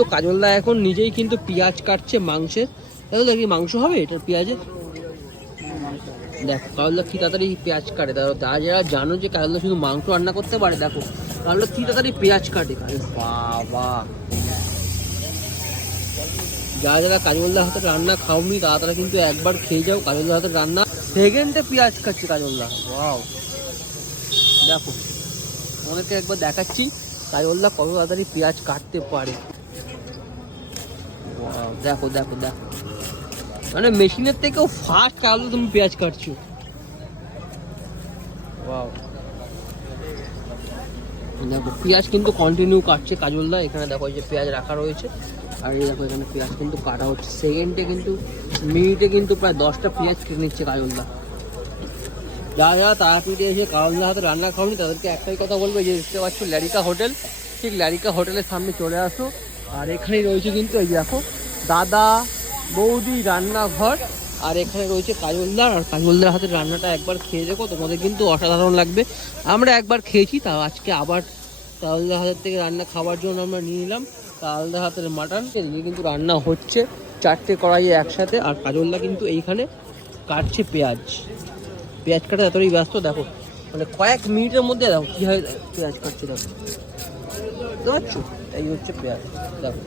তো কাজলদা এখন নিজেই কিন্তু পেঁয়াজ কাটছে মাংসের। তাহলে দেখি মাংস হবে এটার পেঁয়াজে। দেখো কাজলদা কি তাড়াতাড়ি পেঁয়াজ কাটে। তারা যারা জানো যে কাজলদা শুধু মাংস রান্না করতে পারে, দেখো কাজলদা কি তাড়াতাড়ি পেঁয়াজ কাটে। বাবা, যারা যারা কাজলদার হাতে রান্না খাওনি তারা কিন্তু একবার খেয়ে যাও কাজলদার হাতে রান্না। সেকেন্ডে পেঁয়াজ কাটছে কাজলদা, ওয়াও। দেখো আমাদেরকে একবার দেখাচ্ছি কাজলদা কত তাড়াতাড়ি পেঁয়াজ কাটতে পারে। দেখো দেখো দেখো, মানে মেশিনের থেকেও ফাস্ট কাজলদা তুমি পেঁয়াজ কাটছো। ওয়াও, দেখো পেঁয়াজ কিন্তু কন্টিনিউ কাটছে কাজলদা। এখানে দেখো এই যে পেঁয়াজ রাখা রয়েছে, আর এই দেখো এখানে পেঁয়াজ কিন্তু কাটা হচ্ছে। সেকেন্ডে কিন্তু মিনিটে কিন্তু প্রায় 10টা পেঁয়াজ কেটে নিচ্ছে কাজলদা। যারা যারা তারাপীঠে এসে কাজলদার হাতে রান্না খাওনি তাদেরকে একটাই কথা বলবো, যে দেখতে পাচ্ছ ল্যারিকা হোটেল, ঠিক ল্যারিকা হোটেলের সামনে চলে আসো। আর এখানেই রয়েছে কিন্তু এই দেখো দাদা বৌদি রান্নাঘর, আর এখানে রয়েছে কাজলদার। আর কাজলদার হাতের রান্নাটা একবার খেয়ে দেখো, তোমাদের কিন্তু অসাধারণ লাগবে। আমরা একবার খেয়েছি, তা আজকে আবার কাজলদার হাতের থেকে রান্না খাওয়ার জন্য আমরা নিয়ে নিলাম কাজলদার হাতের মাটন। এদিকে কিন্তু রান্না হচ্ছে 4টে কড়াইয়ে একসাথে, আর কাজলদা কিন্তু এইখানে কাটছে পেঁয়াজ। পেঁয়াজ কাটা এতটাই ব্যস্ত, দেখো মানে কয়েক মিনিটের মধ্যে দেখো কী হয় পেঁয়াজ কাটছে। দেখো বুঝতে পারছো, এই হচ্ছে পেঁয়াজ। দেখো